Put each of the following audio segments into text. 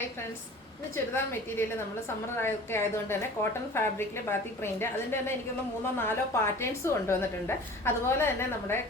Hi friends, ഇന്ന് churidar material നമ്മൾ summer ഒക്കെ ആയതുകൊണ്ട് തന്നെ കോട്ടൺ ഫാബ്രിക്കിൽ ബാത്തിക് പ്രിന്റ് അതിൻ്റെ തന്നെ എനിക്കൊന്ന് 3-4 പാറ്റേൺസ് കൊണ്ടുവന്നിട്ടുണ്ട്. അതുപോലെ തന്നെ നമ്മുടെ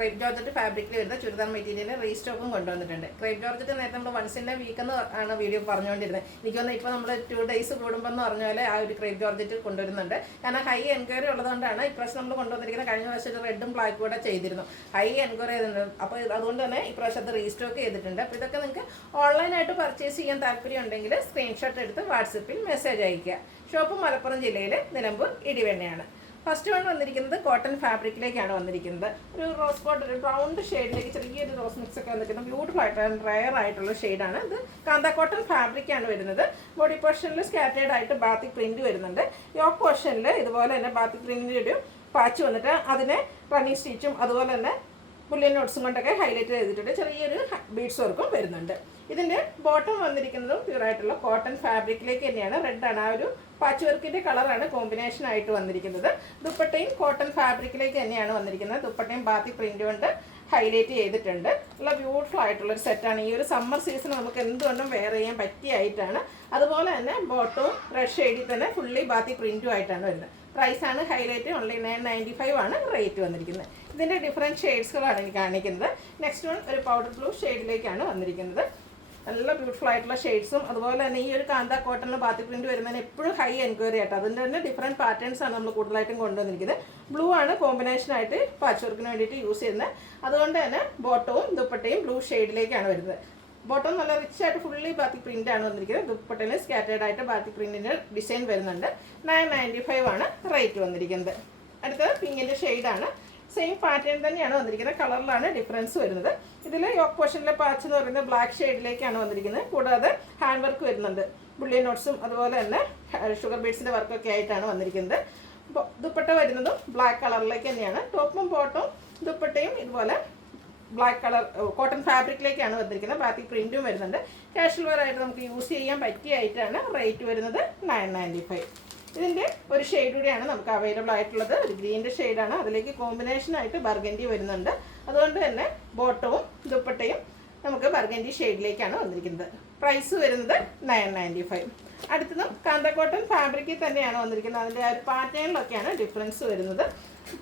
ക്രേപ്പ് ജോർജറ്റ് ഫാബ്രിക്കിൽ വരുന്ന ചുരിദാർ മെറ്റീരിയൽ റീസ്റ്റോക്കും കൊണ്ടുവന്നിട്ടുണ്ട്. ക്രേപ്പ് ജോർജറ്റ് നേരത്തെ നമ്മൾ വൺസ് ഇൻ എ വീക്ക് എന്ന് ആണ് വീഡിയോ പറഞ്ഞുകൊണ്ടിരുന്നത്. എനിക്കൊന്ന് ഇപ്പോൾ നമ്മൾ 2 days കൂടുമ്പോൾ എന്ന് പറഞ്ഞ പോലെ ആ ഒരു ക്രേപ്പ് ജോർജറ്റ് കൊണ്ടുവരുന്നുണ്ട്. കാരണം ഹൈ എൻക്വയറി ഉള്ളതുകൊണ്ടാണ് ഇപ്രാവശ്യം നമ്മൾ കൊണ്ടുവന്നിരിക്കുന്നത്. കഴിഞ്ഞ പ്രാവശ്യം ഒരു റെഡും ബ്ലാക്കും കൂടെ ചെയ്തിരുന്നു, ഹൈ എൻക്വയറി ചെയ്തിട്ടുണ്ട്. അപ്പോൾ അതുകൊണ്ട് തന്നെ ഇപ്രാവശ്യം അത് റീസ്റ്റോക്ക് ചെയ്തിട്ടുണ്ട്. അപ്പോൾ ഇതൊക്കെ നിങ്ങൾക്ക് ഓൺലൈനായിട്ട് പർച്ചേസ് ചെയ്യാൻ താല്പര്യം ഉണ്ടെങ്കിൽ സ്ക്രീൻഷോട്ട് എടുത്ത് വാട്സപ്പിൽ മെസ്സേജ് അയയ്ക്കുക. ഷോപ്പ് മലപ്പുറം ജില്ലയിൽ നിലമ്പൂർ ഇടിവെണ്ണയാണ്. ഫസ്റ്റ് വൺ വന്നിരിക്കുന്നത് കോട്ടൺ ഫാബ്രിക്കിലേക്കാണ് വന്നിരിക്കുന്നത്. ഒരു റോസ് കോട്ട്, ഒരു റൗണ്ട് ഷെയ്ഡിലേക്ക് ചെറിയൊരു റോസ് മിക്സ് ഒക്കെ വന്നിരിക്കുന്നത് ബ്യൂട്ടിഫുൾ ആയിട്ട് റയർ ആയിട്ടുള്ള ഷെയ്ഡാണ്. ഇത് കാന്ത കോട്ടൺ ഫാബ്രിക്കാണ് വരുന്നത്. ബോഡി പോർഷനിൽ സ്കാറ്റേഡ് ആയിട്ട് ബാത്തിക് പ്രിന്റ് വരുന്നുണ്ട്. യോക്ക് പോർഷനിൽ ഇതുപോലെ തന്നെ ബാത്തിക് പ്രിന്റിൻ്റെ ഒരു പാച്ച് വന്നിട്ട് അതിനെ റണ്ണിങ് സ്റ്റിച്ചും അതുപോലെ തന്നെ ബുള്ളിയൻ നോട്ട്സും കൊണ്ടൊക്കെ ഹൈലൈറ്റ് ചെയ്തിട്ടുണ്ട്. ചെറിയൊരു ബീഡ്സ് വർക്കും വരുന്നുണ്ട്. ഇതിൻ്റെ ബോട്ടം വന്നിരിക്കുന്നതും പ്യൂറായിട്ടുള്ള കോട്ടൺ ഫാബ്രിക്കിലേക്ക് തന്നെയാണ്. റെഡാണ്, ആ ഒരു പാച്ച് വർക്കിൻ്റെ കളറാണ് കോമ്പിനേഷൻ ആയിട്ട് വന്നിരിക്കുന്നത്. ദുപ്പട്ടയും കോട്ടൺ ഫാബ്രിക്കിലേക്ക് തന്നെയാണ് വന്നിരിക്കുന്നത്. ദുപ്പട്ടയും ബാത്തി പ്രിൻ്റ് കൊണ്ട് ഹൈലൈറ്റ് ചെയ്തിട്ടുണ്ട്. നല്ല ബ്യൂട്ടിഫുൾ ആയിട്ടുള്ളൊരു സെറ്റാണ്. ഈ ഒരു സമ്മർ സീസൺ നമുക്ക് എന്തുകൊണ്ടും വെയർ ചെയ്യാൻ പറ്റിയായിട്ടാണ്. അതുപോലെ തന്നെ ബോട്ടവും റെഡ് ഷെയ്ഡിൽ തന്നെ ഫുള്ളി ബാത്തി പ്രിൻറ്റും ആയിട്ടാണ് വരുന്നത്. പ്രൈസാണ് ഹൈലൈറ്റ്, ഓൺലി 995 ആണ് റേറ്റ് വന്നിരിക്കുന്നത്. ഇതിൻ്റെ ഡിഫറെൻറ്റ് ഷെയ്ഡ്സുകളാണ് എനിക്ക് കാണിക്കുന്നത്. നെക്സ്റ്റ് വൺ ഒരു പൗഡർ ബ്ലൂ ഷെയ്ഡിലേക്കാണ് വന്നിരിക്കുന്നത്. നല്ല ബ്യൂട്ടിഫുൾ ആയിട്ടുള്ള ഷെയ്ഡ്സും അതുപോലെ തന്നെ ഈ ഒരു കാന്ത കോട്ടണിൽ ബാത്തി പ്രിന്റ് വരുന്നതിന് എപ്പോഴും ഹൈ എൻക്വയറി ആയിട്ട് അതിൻ്റെ തന്നെ ഡിഫറെൻറ്റ് പാറ്റേൺസ് ആണ് നമ്മൾ കൂടുതലായിട്ടും കൊണ്ടുവന്നിരിക്കുന്നത്. ബ്ലൂ ആണ് കോമ്പിനേഷനായിട്ട് പാച്ച് വർക്കിന് വേണ്ടിയിട്ട് യൂസ് ചെയ്യുന്നത്. അതുകൊണ്ട് തന്നെ ബോട്ടവും ദുപ്പട്ടയും ബ്ലൂ ഷെയ്ഡിലേക്കാണ് വരുന്നത്. ബോട്ടം നല്ല റിച്ച് ആയിട്ട് ഫുള്ളി ബാത്തി പ്രിന്റ് ആണ് വന്നിരിക്കുന്നത്. ദുപ്പട്ടയിൽ സ്കാറ്റേഡ് ആയിട്ട് ബാത്തി പ്രിന്റിൻ്റെ ഡിസൈൻ വരുന്നുണ്ട്. 995 ആണ് റേറ്റ് വന്നിരിക്കുന്നത്. അടുത്തത് പിങ്കിൻ്റെ ഷെയ്ഡാണ്. സെയിം പാറ്റേൺ തന്നെയാണ് വന്നിരിക്കുന്നത്. കളറിലാണ് ഡിഫറൻസ് വരുന്നത്. ഇതിൽ യോക്ക് പോർഷനിലെ പാച്ച് എന്ന് പറയുന്നത് ബ്ലാക്ക് ഷെയ്ഡിലേക്കാണ് വന്നിരിക്കുന്നത്. കൂടാതെ ഹാൻഡ് വർക്ക് വരുന്നുണ്ട്. ബുള്ളിയൻ നോട്ട്സും അതുപോലെ തന്നെ ഷുഗർ ബീഡ്സിൻ്റെ വർക്കൊക്കെ ആയിട്ടാണ് വന്നിരിക്കുന്നത്. ദുപ്പട്ട വരുന്നതും ബ്ലാക്ക് കളറിലേക്ക് തന്നെയാണ്. ടോപ്പും ബോട്ടവും ദുപ്പട്ടയും ഇതുപോലെ ബ്ലാക്ക് കളർ കോട്ടൺ ഫാബ്രിക്കിലേക്കാണ് വന്നിരിക്കുന്നത്. ബാക്കി പ്രിൻറ്റും വരുന്നുണ്ട്. കാഷ്വൽ വെയർ ആയിട്ട് നമുക്ക് യൂസ് ചെയ്യാൻ പറ്റിയായിട്ടാണ് റേറ്റ് വരുന്നത് 995. ഇതിൻ്റെ ഒരു ഷെയ്ഡ് കൂടിയാണ് നമുക്ക് അവൈലബിൾ ആയിട്ടുള്ളത്. ഒരു ഗ്രീൻ്റെ ഷെയ്ഡാണ്. അതിലേക്ക് കോമ്പിനേഷനായിട്ട് ബർഗൻഡി വരുന്നുണ്ട്. അതുകൊണ്ട് തന്നെ ബോട്ടവും ദുപ്പട്ടയും നമുക്ക് ബർഗൻഡി ഷെയ്ഡിലേക്കാണ് വന്നിരിക്കുന്നത്. പ്രൈസ് വരുന്നത് 995. അടുത്തതും കാന്ത കോട്ടൺ ഫാബ്രിക്കിൽ തന്നെയാണ് വന്നിരിക്കുന്നത്. അതിൻ്റെ ആ ഒരു പാറ്റേണിലൊക്കെയാണ് ഡിഫറൻസ് വരുന്നത്.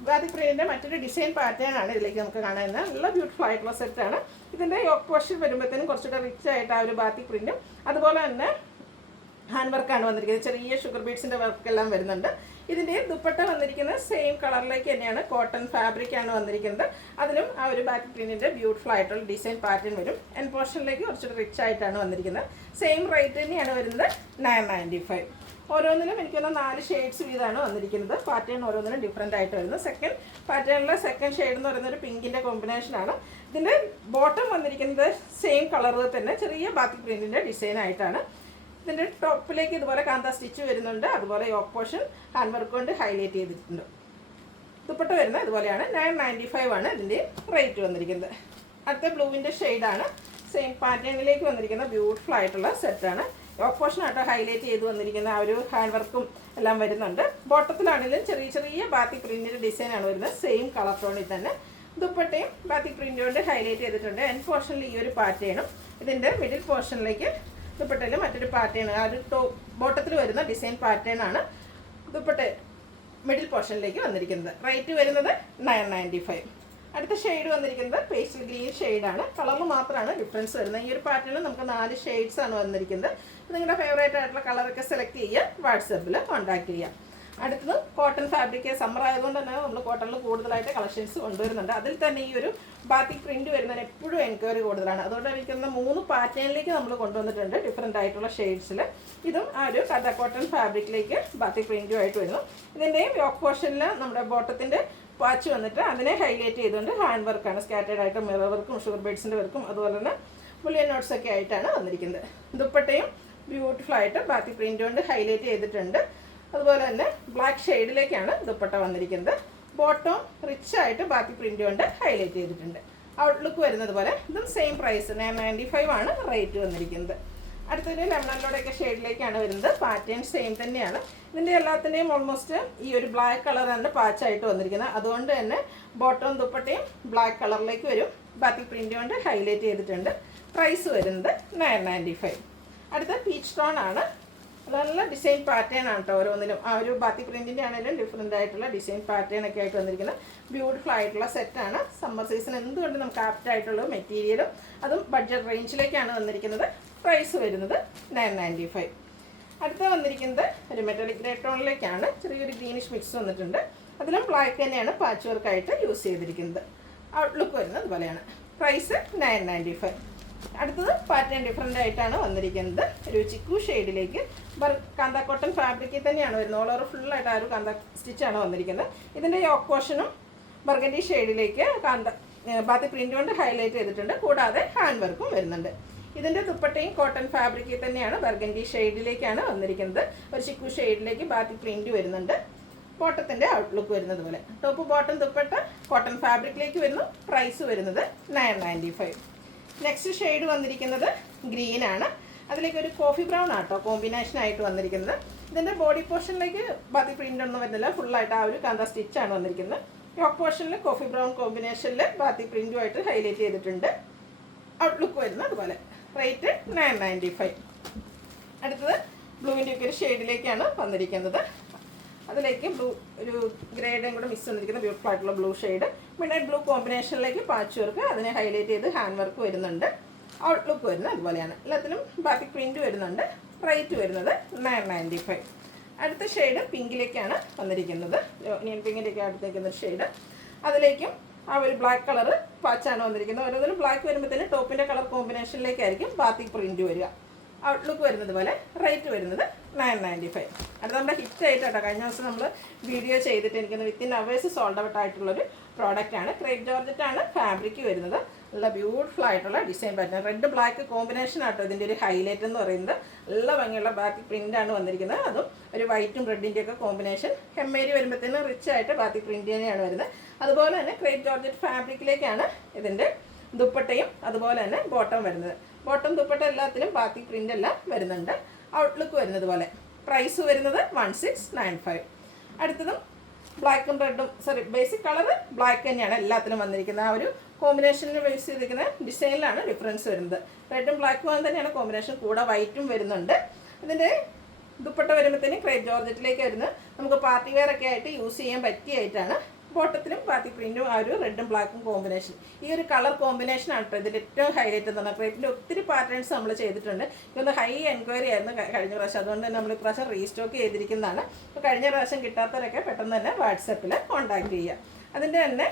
ബാത്തിക് പ്രിന്റിൻ്റെ മറ്റൊരു ഡിസൈൻ പാറ്റേൺ ആണ് ഇതിലേക്ക് നമുക്ക് കാണുന്നത്. നല്ല ബ്യൂട്ടിഫുൾ ആയിട്ടുള്ള സെറ്റാണ്. ഇതിൻ്റെ യോക്ക് പോർഷൻ വരുമ്പോഴത്തേനും കുറച്ചുകൂടെ റിച്ച് ആയിട്ട് ആ ഒരു ബാത്തിക് പ്രിന്റും അതുപോലെ തന്നെ ഹാൻഡ് വർക്കാണ് വന്നിരിക്കുന്നത്. ചെറിയ ഷുഗർ ബീഡ്സിൻ്റെ വർക്കെല്ലാം വരുന്നുണ്ട്. ഇതിൻ്റെ ദുപ്പട്ട വന്നിരിക്കുന്നത് സെയിം കളറിലേക്ക് തന്നെയാണ്. കോട്ടൺ ഫാബ്രിക്കാണ് വന്നിരിക്കുന്നത്. അതിലും ആ ഒരു ബാക്ക് പ്രിന്റിൻ്റെ ബ്യൂട്ടിഫുൾ ആയിട്ടുള്ള ഡിസൈൻ പാറ്റേൺ വരും. എൻ പോർഷനിലേക്ക് കുറച്ചുകൂടി റിച്ച് ആയിട്ടാണ് വന്നിരിക്കുന്നത്. സെയിം റേറ്റ് തന്നെയാണ് വരുന്നത് 995. ഓരോന്നിനും എനിക്കൊന്ന് 4 ഷെയ്ഡ്സ് വീതമാണ് വന്നിരിക്കുന്നത്. പാറ്റേൺ ഓരോന്നിനും ഡിഫറെൻ്റ് ആയിട്ട് വരുന്നത്. സെക്കൻഡ് പാറ്റേണിലെ സെക്കൻഡ് ഷെയ്ഡ് എന്ന് പറയുന്നത് ഒരു പിങ്കിൻ്റെ കോമ്പിനേഷനാണ്. ഇതിൻ്റെ ബോട്ടം വന്നിരിക്കുന്നത് സെയിം കളറിൽ തന്നെ ചെറിയ ബാത്തിക് പ്രിന്റിൻ്റെ ഡിസൈൻ ആയിട്ടാണ്. ഇതിൻ്റെ ടോപ്പിലേക്ക് ഇതുപോലെ കാന്ത സ്റ്റിച്ച് വരുന്നുണ്ട്. അതുപോലെ യോക്ക് പോർഷൻ ഹാൻഡ് വർക്ക് കൊണ്ട് ഹൈലൈറ്റ് ചെയ്തിട്ടുണ്ട്. ദുപ്പട്ട വരുന്നത് ഇതുപോലെയാണ്. 995 ആണ് ഇതിൻ്റെ റേറ്റ് വന്നിരിക്കുന്നത്. അടുത്ത ബ്ലൂവിൻ്റെ ഷെയ്ഡാണ്. സെയിം പാറ്റേണിലേക്ക് വന്നിരിക്കുന്ന ബ്യൂട്ടിഫുൾ ആയിട്ടുള്ള സെറ്റാണ്. യോക്ക് പോർഷൻ ആട്ടോ ഹൈലൈറ്റ് ചെയ്ത് വന്നിരിക്കുന്ന ആ ഒരു ഹാൻഡ് വർക്കും എല്ലാം വരുന്നുണ്ട്. ബോട്ടത്തിലാണെങ്കിലും ചെറിയ ചെറിയ ബാത്തിക് പ്രിൻറ്റിൻ്റെ ഡിസൈനാണ് വരുന്നത്. സെയിം കളർ ടോണിൽ തന്നെ ദുപ്പട്ടയും ബാത്തിക് പ്രിൻ്റ് കൊണ്ട് ഹൈലൈറ്റ് ചെയ്തിട്ടുണ്ട്. എൻ പോർഷനിൽ ഈ ഒരു പാറ്റേണും ഇതിൻ്റെ മിഡിൽ പോർഷനിലേക്ക് ദുപ്പട്ടയിൽ മറ്റൊരു പാറ്റേൺ ആ ഒരു ബോട്ടത്തിൽ വരുന്ന ഡിസൈൻ പാറ്റേൺ ആണ് ദുപ്പട്ട മിഡിൽ പോർഷനിലേക്ക് വന്നിരിക്കുന്നത്. റേറ്റ് വരുന്നത് 995. അടുത്ത ഷെയ്ഡ് വന്നിരിക്കുന്നത് പേസ്റ്റൽ ഗ്രീൻ ഷെയ്ഡാണ്. കളറിൽ മാത്രമാണ് ഡിഫറൻസ് വരുന്നത്. ഈ ഒരു പാറ്റേണിൽ നമുക്ക് 4 ഷെയ്ഡ്സ് ആണ് വന്നിരിക്കുന്നത്. നിങ്ങളുടെ ഫേവറേറ്റ് ആയിട്ടുള്ള കളറൊക്കെ സെലക്ട് ചെയ്യുക, വാട്സപ്പിൽ കോൺടാക്ട് ചെയ്യുക. അടുത്തത് കോട്ടൺ ഫാബ്രിക്. സമ്മർ ആയതുകൊണ്ട് തന്നെ നമ്മൾ കോട്ടണിൽ കൂടുതലായിട്ട് കളക്ഷൻസ് കൊണ്ടുവരുന്നുണ്ട്. അതിൽ തന്നെ ഈ ഒരു ബാത്തിക് പ്രിന്റ് വരുന്നതിന് എപ്പോഴും എൻക്വയറി കൂടുതലാണ്. അതുകൊണ്ട് എനിക്കൊന്ന് 3 പാറ്റേണിലേക്ക് നമ്മൾ കൊണ്ടുവന്നിട്ടുണ്ട് ഡിഫറെൻ്റ് ആയിട്ടുള്ള ഷെയ്ഡ്സിൽ. ഇതും ആ ഒരു കാന്ത കോട്ടൺ ഫാബ്രിക്കിലേക്ക് ബാത്തിക് പ്രിന്റും ആയിട്ട് വരുന്നു. ഇതിൻ്റെയും യോക്ക് പോർഷനിൽ നമ്മുടെ ബോട്ടത്തിൻ്റെ പാച്ച് വന്നിട്ട് അതിനെ ഹൈലൈറ്റ് ചെയ്തുകൊണ്ട് ഹാൻഡ് വർക്കാണ്. സ്കാറ്റേഡ് ആയിട്ട് മിറർ വർക്കും ഷുഗർ ബീഡ്സിൻ്റെ വർക്കും അതുപോലെ തന്നെ ബുള്ളിയൻ നോട്ട്സ് ഒക്കെ ആയിട്ടാണ് വന്നിരിക്കുന്നത്. ദുപ്പട്ടയും ബ്യൂട്ടിഫുൾ ആയിട്ട് ബാത്തിക് പ്രിന്റ് കൊണ്ട് ഹൈലൈറ്റ് ചെയ്തിട്ടുണ്ട്. അതുപോലെ തന്നെ ബ്ലാക്ക് ഷെയ്ഡിലേക്കാണ് ദുപ്പട്ട വന്നിരിക്കുന്നത്. ബോട്ടം റിച്ച് ആയിട്ട് ബാക്കി പ്രിന്റ് കൊണ്ട് ഹൈലൈറ്റ് ചെയ്തിട്ടുണ്ട്. ഔട്ട്ലുക്ക് വരുന്നത് പോലെ ഇതും സെയിം പ്രൈസ് 995 ആണ് റേറ്റ് വന്നിരിക്കുന്നത്. അടുത്തൊരു ലെമണിലൂടെയൊക്കെ ഷെയ്ഡിലേക്കാണ് വരുന്നത്. പാറ്റേൺ സെയിം തന്നെയാണ്. ഇതിൻ്റെ എല്ലാത്തിൻ്റെയും ഓൾമോസ്റ്റ് ഈ ഒരു ബ്ലാക്ക് കളറാണ് പാച്ചായിട്ട് വന്നിരിക്കുന്നത്. അതുകൊണ്ട് തന്നെ ബോട്ടവും ദുപ്പട്ടയും ബ്ലാക്ക് കളറിലേക്ക് വരും. ബാക്കി പ്രിന്റ് കൊണ്ട് ഹൈലൈറ്റ് ചെയ്തിട്ടുണ്ട്. പ്രൈസ് വരുന്നത് 995. അടുത്ത പീച്ച് ടോൺ ആണ്. നല്ല ഡിസൈൻ പാറ്റേൺ ആണ് കേട്ടോ ഓരോന്നിലും. ആ ഒരു ബാത്തിക് പ്രിൻറ്റിൻ്റെ ആണെങ്കിലും ഡിഫറെൻ്റ് ആയിട്ടുള്ള ഡിസൈൻ പാറ്റേൺ ഒക്കെ ആയിട്ട് വന്നിരിക്കുന്ന ബ്യൂട്ടിഫുൾ ആയിട്ടുള്ള സെറ്റാണ്. സമ്മർ സീസൺ എന്തുകൊണ്ട് നമുക്ക് ആപ്റ്റ് ആയിട്ടുള്ള മെറ്റീരിയലും അതും ബഡ്ജറ്റ് റേഞ്ചിലേക്കാണ് വന്നിരിക്കുന്നത്. പ്രൈസ് വരുന്നത് 995. അടുത്ത വന്നിരിക്കുന്നത് ഒരു മെറ്റാലിക് ഗ്രേ ടോണിലേക്കാണ്. ചെറിയൊരു ഗ്രീനിഷ് മിക്സ് വന്നിട്ടുണ്ട്. അതിലും ബ്ലാക്ക് തന്നെയാണ് പാച്ച് വർക്കായിട്ട് യൂസ് ചെയ്തിരിക്കുന്നത്. ഔട്ട്ലുക്ക് വരുന്നത് അതുപോലെയാണ്. പ്രൈസ് 995. അടുത്തത് പാറ്റേൺ ഡിഫറെൻ്റ് ആയിട്ടാണ് വന്നിരിക്കുന്നത്. ഒരു ചിക്കു ഷെയ്ഡിലേക്ക് കാന്ത കോട്ടൺ ഫാബ്രിക്കിൽ തന്നെയാണ് വരുന്നത്. ഓൾ ഓവർ ഫുള്ളായിട്ട് ആ ഒരു കാന്ത സ്റ്റിച്ചാണ് വന്നിരിക്കുന്നത്. ഇതിൻ്റെ യോക്ക് പോർഷനും ബർഗൻഡി ഷെയ്ഡിലേക്ക് ബാത്തി പ്രിൻ്റ് കൊണ്ട് ഹൈലൈറ്റ് ചെയ്തിട്ടുണ്ട്. കൂടാതെ ഹാൻഡ് വർക്കും വരുന്നുണ്ട്. ഇതിൻ്റെ ദുപ്പട്ടയും കോട്ടൺ ഫാബ്രിക്കിൽ തന്നെയാണ് ബർഗൻഡി ഷെയ്ഡിലേക്കാണ് വന്നിരിക്കുന്നത്. ഒരു ചിക്കു ഷെയ്ഡിലേക്ക് ബാത്തി പ്രിൻ്റ് വരുന്നുണ്ട്. ബോട്ടത്തിൻ്റെ ഔട്ട്ലുക്ക് വരുന്നത് പോലെ. ടോപ്പ് ബോട്ടം ദുപ്പട്ട കോട്ടൺ ഫാബ്രിക്കിലേക്ക് വരുന്നു. പ്രൈസ് വരുന്നത് 995. നെക്സ്റ്റ് ഷെയ്ഡ് വന്നിരിക്കുന്നത് ഗ്രീൻ ആണ്. അതിലേക്ക് ഒരു കോഫി ബ്രൗൺ ആട്ടോ കോമ്പിനേഷൻ ആയിട്ട് വന്നിരിക്കുന്നത്. ഇതിൻ്റെ ബോഡി പോർഷനിലേക്ക് ബാത്തി പ്രിൻ്റ് ഒന്നും വരുന്നില്ല. ഫുള്ളായിട്ട് ആ ഒരു കാന്ത സ്റ്റിച്ചാണ് വന്നിരിക്കുന്നത്. യോക്ക് പോർഷനിൽ കോഫി ബ്രൗൺ കോമ്പിനേഷനിൽ ബാത്തി പ്രിൻറ്റുമായിട്ട് ഹൈലൈറ്റ് ചെയ്തിട്ടുണ്ട്. ഔട്ട്ലുക്ക് വരുന്നത് അതുപോലെ. റേറ്റ് 995. അടുത്തത് ബ്ലൂവിൻ്റെ ഒക്കെ ഒരു ഷെയ്ഡിലേക്കാണ് വന്നിരിക്കുന്നത്. അതിലേക്ക് ബ്ലൂ ഒരു ഗ്രേഡും കൂടെ മിക്സ് വന്നിരിക്കുന്ന ബ്യൂട്ടിഫുൾ ആയിട്ടുള്ള ബ്ലൂ ഷെയ്ഡ്. മിഡ്നൈറ്റ് ബ്ലൂ കോമ്പിനേഷനിലേക്ക് പാച്ച് വർക്ക് അതിനെ ഹൈലൈറ്റ് ചെയ്ത് ഹാൻഡ് വർക്ക് വരുന്നുണ്ട്. ഔട്ട്ലുക്ക് വരുന്നത് അതുപോലെയാണ്. എല്ലാത്തിലും ബാത്തിക് പ്രിൻറ്റ് വരുന്നുണ്ട്. റേറ്റ് വരുന്നത് 995. അടുത്ത ഷെയ്ഡ് പിങ്കിലേക്കാണ് വന്നിരിക്കുന്നത്. ഓനിയൻ പിങ്കിൻ്റെയൊക്കെ അടുത്ത് നിൽക്കുന്ന ഷെയ്ഡ്. അതിലേക്കും ആ ഒരു ബ്ലാക്ക് കളർ പാച്ചാണ് വന്നിരിക്കുന്നത്. ഓരോന്നിലും ബ്ലാക്ക് വരുമ്പോഴത്തേന് ടോപ്പിൻ്റെ കളർ കോമ്പിനേഷനിലേക്കായിരിക്കും ബാത്തിക് പ്രിൻറ്റ് വരിക. ഔട്ട്ലുക്ക് വരുന്നത് പോലെ. റേറ്റ് വരുന്നത് 995. അത് നമ്മുടെ ഹിറ്റായിട്ട് കേട്ടോ. കഴിഞ്ഞ ദിവസം നമ്മൾ വീഡിയോ ചെയ്തിട്ട് എനിക്കൊന്ന് വിത്തിൻ അവേഴ്സ് സോൾഡ് ഔട്ട് ആയിട്ടുള്ളൊരു പ്രോഡക്റ്റാണ്. ക്രേപ്പ് ജോർജറ്റാണ് ഫാബ്രിക് വരുന്നത്. നല്ല ബ്യൂട്ടിഫുൾ ആയിട്ടുള്ള design pattern. Red black combination ആട്ടോ ഇതിൻ്റെ ഒരു ഹൈലൈറ്റ് എന്ന് പറയുന്നത്. നല്ല ഭംഗിയുള്ള ബാത്തിക് പ്രിൻ്റാണ് വന്നിരിക്കുന്നത്. അതും ഒരു വൈറ്റും റെഡിൻ്റെയൊക്കെ കോമ്പിനേഷൻ. ഹെമ്മേരി വരുമ്പോഴത്തേനും റിച്ച് ആയിട്ട് ബാത്തിക് പ്രിൻ്റ് തന്നെയാണ് വരുന്നത്. അതുപോലെ തന്നെ ക്രേപ്പ് ജോർജറ്റ് ഫാബ്രിക്കിലേക്കാണ് ഇതിൻ്റെ ദുപ്പട്ടയും അതുപോലെ തന്നെ ബോട്ടം വരുന്നത്. ബോട്ടം ദുപ്പട്ട എല്ലാത്തിലും ബാത്തിക് പ്രിൻ്റ് എല്ലാം വരുന്നുണ്ട്. ഔട്ട്ലുക്ക് വരുന്നത് പോലെ. പ്രൈസ് വരുന്നത് 1695. അടുത്തതും ബ്ലാക്കും റെഡും ബേസിക് കളർ ബ്ലാക്ക് തന്നെയാണ് എല്ലാത്തിലും വന്നിരിക്കുന്നത്. ആ ഒരു കോമ്പിനേഷനിൽ ബേസ് ചെയ്തിരിക്കുന്ന ഡിസൈനിലാണ് ഡിഫറൻസ് വരുന്നത്. റെഡും ബ്ലാക്കും തന്നെയാണ് കോമ്പിനേഷൻ. കൂടെ വൈറ്റും വരുന്നുണ്ട്. ഇതിൻ്റെ ദുപ്പട്ട വരുമ്പോഴത്തേനും ക്രേപ്പ് ജോർജറ്റിലേക്ക് വരുന്നത് നമുക്ക് പാർട്ടി വെയർ ഒക്കെ ആയിട്ട് യൂസ് ചെയ്യാൻ പറ്റിയായിട്ടാണ്. ബോട്ടത്തിലും ബാത്തി പ്രിൻറ്റും ആ ഒരു റെഡും ബ്ലാക്കും കോമ്പിനേഷൻ. ഈ ഒരു കളർ കോമ്പിനേഷനാണ് കേട്ടോ ഇതിൽ ഏറ്റവും ഹൈലൈറ്റ് എന്ന് പറഞ്ഞാൽ. ക്രേപ്പിൻ്റെ ഒത്തിരി പാറ്റേൺസ് നമ്മൾ ചെയ്തിട്ടുണ്ട്. ഇതൊന്ന് ഹൈ എൻക്വയറി ആയിരുന്നു കഴിഞ്ഞ പ്രാവശ്യം. അതുകൊണ്ട് തന്നെ നമ്മൾ ഇപ്രാവശ്യം റീസ്റ്റോക്ക് ചെയ്തിരിക്കുന്നതാണ്. അപ്പോൾ കഴിഞ്ഞ പ്രാവശ്യം കിട്ടാത്തവരൊക്കെ പെട്ടെന്ന് തന്നെ വാട്സപ്പിൽ കോൺടാക്ട് ചെയ്യുക. അതിൻ്റെ തന്നെ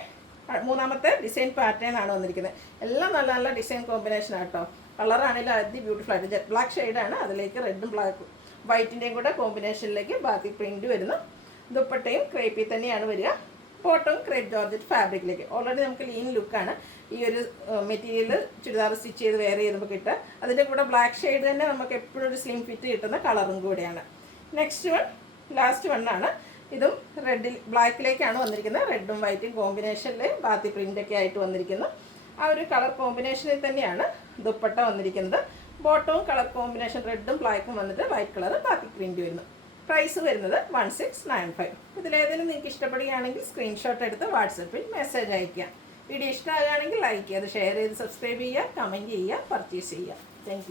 മൂന്നാമത്തെ ഡിസൈൻ പാറ്റേൺ ആണ് വന്നിരിക്കുന്നത്. എല്ലാം നല്ല നല്ല ഡിസൈൻ കോമ്പിനേഷൻ ആട്ടോ. കളറാണെങ്കിലും അതി ബ്യൂട്ടിഫുൾ ആയിട്ട് ജെറ്റ് ബ്ലാക്ക് ഷെയ്ഡാണ്. അതിലേക്ക് റെഡും ബ്ലാക്കും വൈറ്റിൻ്റെയും കൂടെ കോമ്പിനേഷനിലേക്ക് ബാത്തി പ്രിൻറ്റ് വരുന്നു. ദുപ്പട്ടയും ക്രേപ്പിൽ തന്നെയാണ് വരിക. ബോട്ടം ക്രേപ്പ് ജോർജറ്റ് ഫാബ്രിക്കിലേക്ക്. ഓൾറെഡി നമുക്ക് ലീൻ ലുക്കാണ് ഈ ഒരു മെറ്റീരിയൽ ചുരിദാർ സ്റ്റിച്ച് ചെയ്ത് വെയർ ചെയ്യുമ്പോൾ കിട്ടുക. അതിൻ്റെ കൂടെ ബ്ലാക്ക് ഷെയ്ഡ് തന്നെ നമുക്ക് എപ്പോഴും ഒരു സ്ലിം ഫിറ്റ് കിട്ടുന്ന കളറും കൂടെയാണ്. നെക്സ്റ്റ് വൺ ലാസ്റ്റ് വണ്ണാണ്. ഇതും റെഡിൽ ബ്ലാക്കിലേക്കാണ് വന്നിരിക്കുന്നത്. റെഡും വൈറ്റും കോമ്പിനേഷനിൽ ബാത്തി പ്രിൻ്റൊക്കെ ആയിട്ട് വന്നിരിക്കുന്നു. ആ ഒരു കളർ കോമ്പിനേഷനിൽ തന്നെയാണ് ദുപ്പട്ട വന്നിരിക്കുന്നത്. ബോട്ടവും കളർ കോമ്പിനേഷൻ റെഡും ബ്ലാക്കും വന്നിട്ട് വൈറ്റ് കളർ ബാത്തി പ്രിൻറ്റ് വരുന്നു. പ്രൈസ് വരുന്നത് 1695. ഇതിലേതെങ്കിലും നിങ്ങൾക്ക് ഇഷ്ടപ്പെടുകയാണെങ്കിൽ സ്ക്രീൻഷോട്ട് എടുത്ത് വാട്സപ്പിൽ മെസ്സേജ് അയയ്ക്കുക. വീഡിയോ ഇഷ്ടമാകുകയാണെങ്കിൽ ലൈക്ക് ചെയ്യുക, അത് ഷെയർ ചെയ്ത് സബ്സ്ക്രൈബ് ചെയ്യുക, കമൻറ്റ് ചെയ്യുക, പർച്ചേസ് ചെയ്യുക. താങ്ക്